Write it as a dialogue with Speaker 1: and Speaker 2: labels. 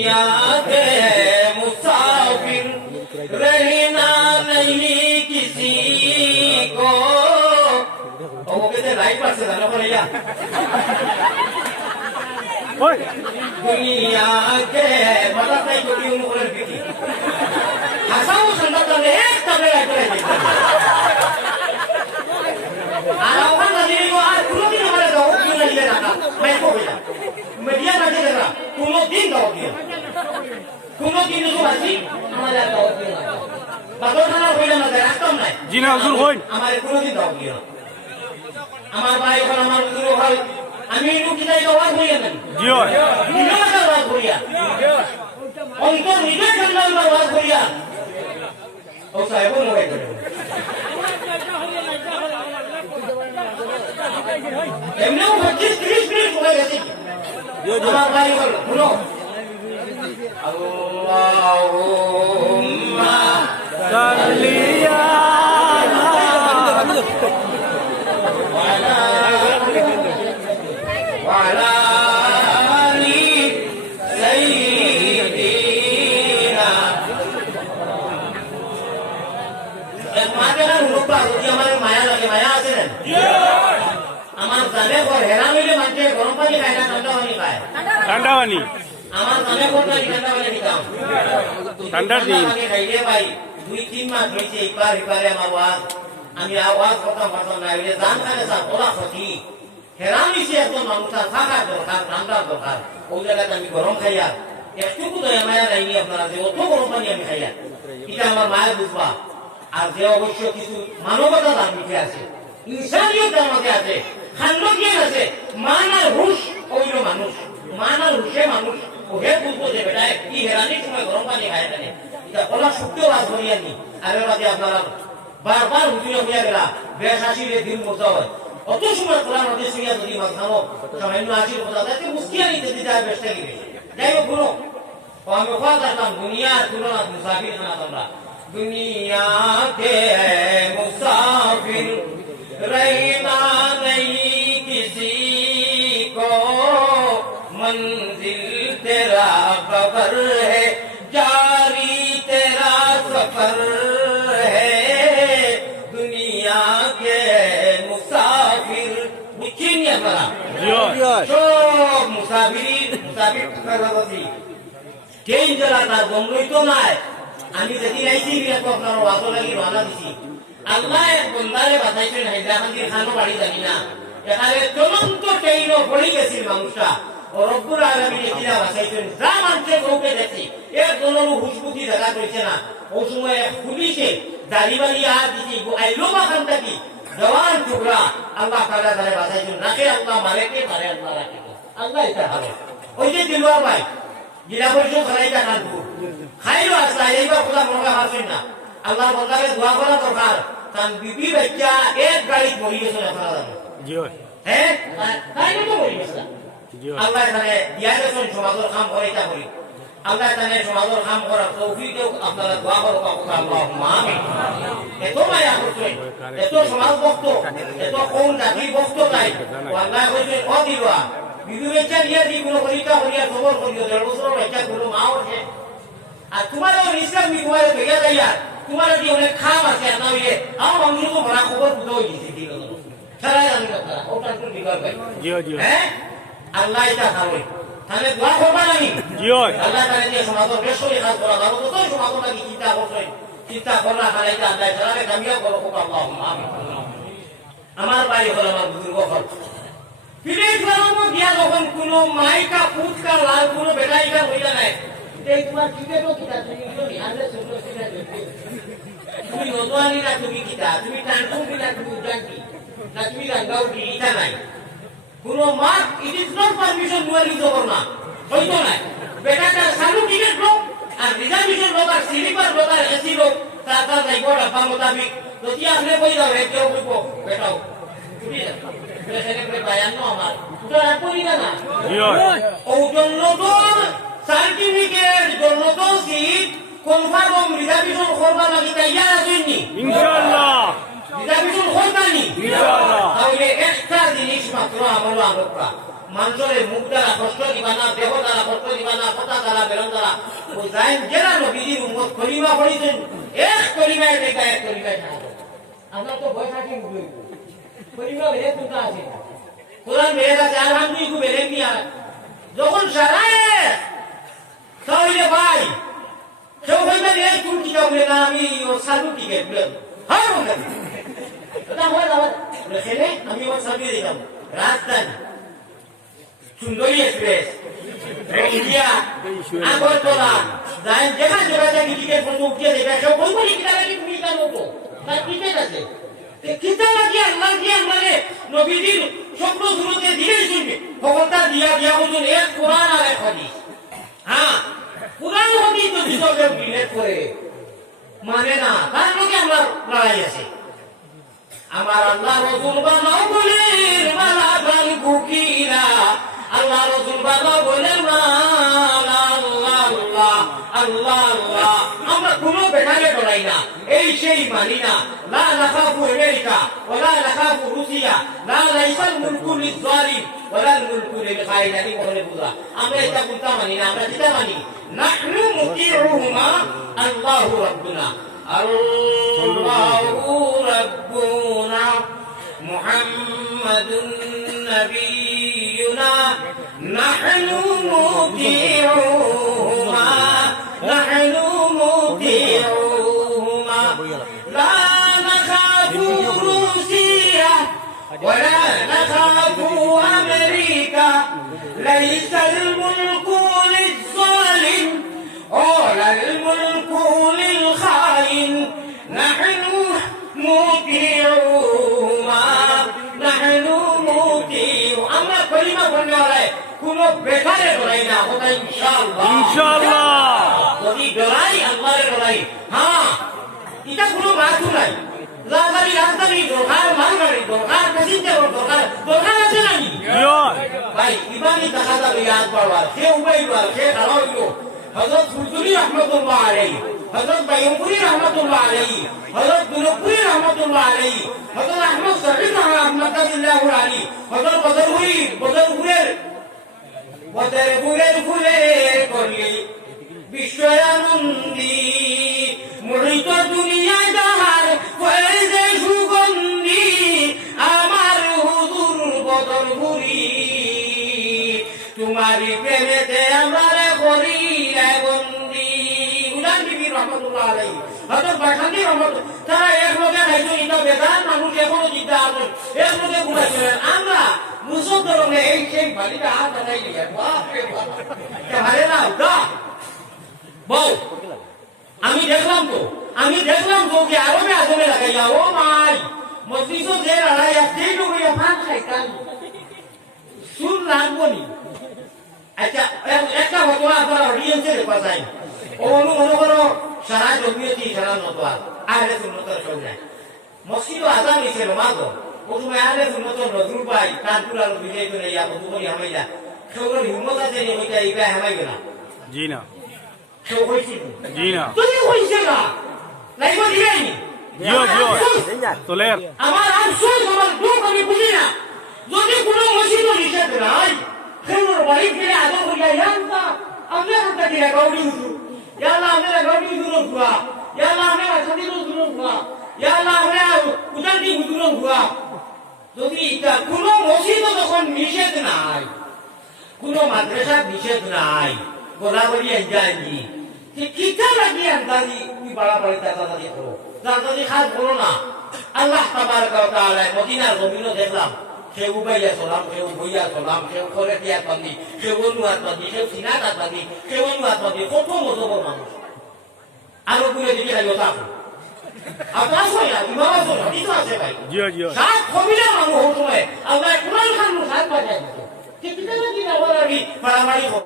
Speaker 1: دنیا کے مسافر رہنا نہیں کسی کو۔ وہ کہتے رائٹ پر سے دانا بھیا دنیا کے مطلب نہیں کیونکہ انہوں نے
Speaker 2: জি না হুজুর হইন
Speaker 1: আমার কোনো দাও আমার ভাই ওখানে আমার হুজুর হল আমি ইনু যাই দাওয়া হইয়া না
Speaker 2: জি হয়।
Speaker 1: নিজের দাওয়া হইয়া। অন্তর নিজের জন্য দাওয়া হইয়া। ও সাহেব মোবাইল করে। এমনিও পঁচিশ ত্রিশ মিনিট হয়ে গেছে। আমার ভাই বল আমার জানে ঘর হেরা মিলে মাঝে গরম পানি খায় না ঠান্ডা পানি খায়
Speaker 2: ঠান্ডা পানি
Speaker 1: আমার জানে ঘর না ঠান্ডা পানি দিতাম
Speaker 2: ঠান্ডার দিন।
Speaker 1: ভাই দুই তিন মাস হয়েছে একবার এবারে আমার ওয়াজ আমি আওয়াজ কথা কথা না হইলে জান খানে স্যার বলা ক্ষতি হেরান নিছে একজন মানুষ তার দরকার ঠান্ডার দরকার। ওই জায়গাতে আমি গরম খাইয়া একটুকু দয়া মায়া নাইনি আপনারা যে অত গরম পানি আমি খাইয়া। এটা আমার মায়ের বুঝবা। আর যে অবশ্য কিছু মানবতা তার মুখে আছে ইনসানিয়ত মধ্যে আছে খান্ড জ্ঞান আছে মান আর হুশ ওইল মানুষ মান আর হুশে মানুষ। ও হে বুঝব যে বেটা কি হেরানি, সময় গরম পানি খায় এখানে এটা কলার শক্তিও রাজ করিয়ানি আর এবার আপনারা বারবার হুজুরে হইয়া গেলা, বেশ আসিলে দিন মতো হয়। অত সময় যদি আসির কথা, তাতে নিতে দিতে হয় যাই হোক আমি ওখানে থাকলাম, দুনিয়ার তুলনা মুসাফির না তোমরা। দুনিয়াতে মুসাফির রই कबर है जारी तेरा सफर है दुनिया के मुसाफिर বুঝছেন নি আপনারা
Speaker 2: জি হয়
Speaker 1: সব মুসাফির মুসাফির করবাসী কেই জেলা তার গমলই তো নাই আমি যেদিন আইছি বিরাট আপনার ওয়াজ লাগি রওনা দিছি আল্লাহ এক বন্দারে বাঁচাইছেন হাইদ্রাবাদের খানো বাড়ি জানি না এখানে চলন্ত ট্রেনও পড়ে গেছিল মানুষটা ও রব্বুর আলমিন একিরা বাঁচাইছেন যা মানুষের চৌকে দেখছি এক জনেরও হুসবুতি দেখা করেছে না। ও সময় পুলিশে দাড়ি বাড়ি আর দিছি। আইলো বা খান থাকি জওয়ান টুকরা। আল্লাহ তাআলা তারে বাঁচাইছেন। রাখে আল্লাহ মারে কে মারে আল্লাহ রাখে। আল্লাহ এটা ভালো ওই যে দিলুয়া ভাই জিলা পরিষদ খাইটা কানপুর খাইলো আসলা এইবার খোদা মনে হাসেন না। আল্লাহ বন্দাকে দোয়া করা দরকার। কারণ বিবি বাচ্চা এক গাড়ি মরি গেছে আপনারা জানেন
Speaker 2: জি হ্যাঁ?
Speaker 1: তাই তো
Speaker 2: জি হয়
Speaker 1: আল্লাহ তানে দিয়া গেছেন সমাজের কাম করে এটা করি আল্লাহ তানে সমাজের কাম করার তৌফিক দেও আপনারা দোয়া করো কাকু আল্লাহ আমিন। এত মায়া করছেন এত সমাজ ভক্ত এত কোন জাতি ভক্ত নাই আল্লাহ কইছে ও দিবা বিবি নিয়ে দি কোনো পরীক্ষা করিয়া খবর করিও দেড় বছর বাচ্চা কোনো মা ওঠে আর তোমার ইসলাম তোমার ভেগে যাইয়া তোমার যদি অনেক খাম আছে না হইলে আমার মানুষকে মরা খবর বুঝতে হয়ে গেছে সারা জানি না ওটা একটু বিকল্প। পাই
Speaker 2: জি জি হ্যাঁ?
Speaker 1: আল্লাহ এটা খাবে তাহলে দোয়া করবা
Speaker 2: হয়।
Speaker 1: আল্লাহ তাহলে দিয়ে সমাজের বেশ কাজ করা ভালো। তো সমাজের নাকি চিন্তা করছে চিন্তা করা খালে এটা আল্লাহ তাহলে কামিয়া করো আল্লাহ আমার বাড়ি হল আমার বুজুর্গ হল ফিরে যখন কোনো মাইকা ফুটকা লাল কোনো বেটাইকা হইয়া নাই। এই তোমার টিকেটও কিতা তুমি ছোট তুমি। নতুয়ানি না তুমি কিতা তুমি টানটুম তুমি উদ্যানটি না তুমি গাঙ্গাও ইটা নাই। কোনো mark it is not permission নুয়া লিখতে পারো না। হইতো নাই বেটাটা সালু টিকেট লোক আর রিজার্ভেশন লোক আর স্লিপার লোক আর এসি লোক তার তার নাই বড় আব্বা মোতাবিক যদি আপনি কই দাও রে কেউ কইব বেটাও। ঠিক আছে প্রেসিডেন্ট করে বায়ান আমার। তো আর করি না না। ও জন্য তো সার্টিফিকেট জন্য তো সিট কনফার্ম রিজার্ভেশন করবা লাগি তাইয়ার আছেননি
Speaker 2: ইনশাআল্লাহ।
Speaker 1: করবানি
Speaker 2: ইনশাআল্লাহ।
Speaker 1: তাহলে একটা জিনিস মাত্র আমল আমলটা মানুষের মুখ দ্বারা কষ্ট দিবা না দেহ দ্বারা কষ্ট দিবা না কথা দ্বারা দ্বারা। পড়িছেন এক দেখা এক আমরা তো ভয় থাকি আছে। কোরআন আছে আর আমি যখন সারায় তাহলে ভাই কেউ বলবেন এই কোন বলে না আমি ও সালু টিকে বলে হ্যাঁ ওটা হয় না বলে ছেলে, আমি ওর সালু দিলাম রাজধানী। সুন্দরী এক্সপ্রেস। ইন্ডিয়া, আগরতলা। যাই যেখানে যেখানে টিকে ফটো উঠিয়ে দেবে। নি তুমি তার তার আছে। মানে হ্যাঁ মানে না, তার লোকে আমরা লড়াই আছে। আমার আল্লাহ রসুল বানাও বলেন মালা গাল কুকিরা। আল্লাহ রসুল বানাও বলেন মালা আল্লাহ আল্লাহ আল্লাহ আল্লাহ। আমরা কোনো বেকারে ডরাই না এই সেই মানি না। লা নাখাফু আমেরিকা ওলা নাখাফু রুসিয়া লা লাইসাল মুলকু লিজালিম ওলা মুলকু লিল খাইনানি বলে বুঝা আমরা এটা বলতে মানি না আমরা যেটা মানি নাহনু মুতিউহুমা আল্লাহু রাব্বুনা। আল্লাহু ربنا محمد نبينا. نحن مطيعوهما. نحن مطيعوهما. لا نخاف روسيا ولا نخاف أمريكا. ليس الملك للظالم ولا الملك للخائن. نحن আমরা কলিমা বন্যাওয়ালায় কোন বেকারে ডরাই না হতা ইনশাআল্লাহ।
Speaker 2: ইনশাআল্লাহ
Speaker 1: যদি ডরাই আল্লাহরে ডরাই হ্যাঁ এটা কোনো বাধু নাই রাজধানী রাজধানী দরকার মালগাড়ি দরকার প্যাসেঞ্জার দরকার দরকার আছে নাকি ভাই ইমানি দেখা যাবে ইয়াদ পাওয়ার সে উবাই পাওয়ার সে খাওয়াইলো হজরত ফুরতুলি রহমতুল্লাহ আলাইহি হজরত বাইমপুরি রহমতুল্লাহ আলাই হজরত দুরপুরি রহমতুল্লাহ আলাই হজরত আহমদ শহীদ রহমতুল্লাহ আলী হজরত বদরপুরি, বদরপুরের বদরপুরের ফুলে করলি বিশ্বয়ানন্দী, মৃত দুনিয়া যাহার সুগন্ধি, আমার হুজুর বদরপুরি তোমারি প্রেমেতে আমার করি আমি দেখলাম তো, আমি দেখলাম তো যে আরবে আজমে লাগাইয়া, ও মাই মসজিদও যে লড়াইয়া সেই লোক ফান খাইতাম শুন লাগবো আচ্ছা একটা ঘটনা আপনারা অডিয়েন্সে যায়। ও অনু মনে করো সারা জমিয়েছি সারা নতোয়া আহলে সুন্নতর সব নাই। মসজিদ আজান হয়েছে নমাজ। ও তুমি আহলে সুন্নতর নজরুল পাই কানপুর আলো বিজয় করে ইয়া বধু করি হামাইলা সেগুলোর হিম্মত আছে নি ওইটা ইবা হামাই গেলা।
Speaker 2: জি না।
Speaker 1: কেউ হয়েছিল
Speaker 2: জি না।
Speaker 1: তুমি হয়েছে না? লাইব দিলেই
Speaker 2: জিও জিও তোলের
Speaker 1: আমার আফসোস আমার দুঃখ আমি বুঝি না। যদি কোনো মসজিদ নিষেধ নাই সেগুলোর বাড়ি ফিরে আদৌ করিয়া জানতা আমরা হুজুর ইয়ালা আমরা গৌরী হুজুর হুয়া ইয়ালা আমরা সাথী হুজুর হুয়া ইয়ালা আমরা উদান্তি হুজুর হুয়া যদি এটা কোনো মসজিদ যখন নিষেধ নাই কোনো মাদ্রাসা নিষেধ নাই গোদাবরী আঞ্জাঞ্জি কিতা লাগি আন্দাজি তুই বাড়াবাড়ি দাদাদি করো দাদাদি খাস বলো না আল্লাহ তাবার তাআলা মদিনার জমিনও দেখলাম কেউ বাইলে চলাম কেউ বইয়া চলাম কেউ করে দিয়া পানি কেউ অনুয়াত পানি কেউ সিনাতাত পানি কেউ অনুয়াত পানি কত মজব মানুষ আরও গুলো দিকে খালি ওটা আপনার না ইমাম আছে হাদিস আছে ভাই
Speaker 2: জিও জিও
Speaker 1: সাত কবিরা মানুষ হতো আল্লাহ কোরআন খান সাত বাজায় মারামারি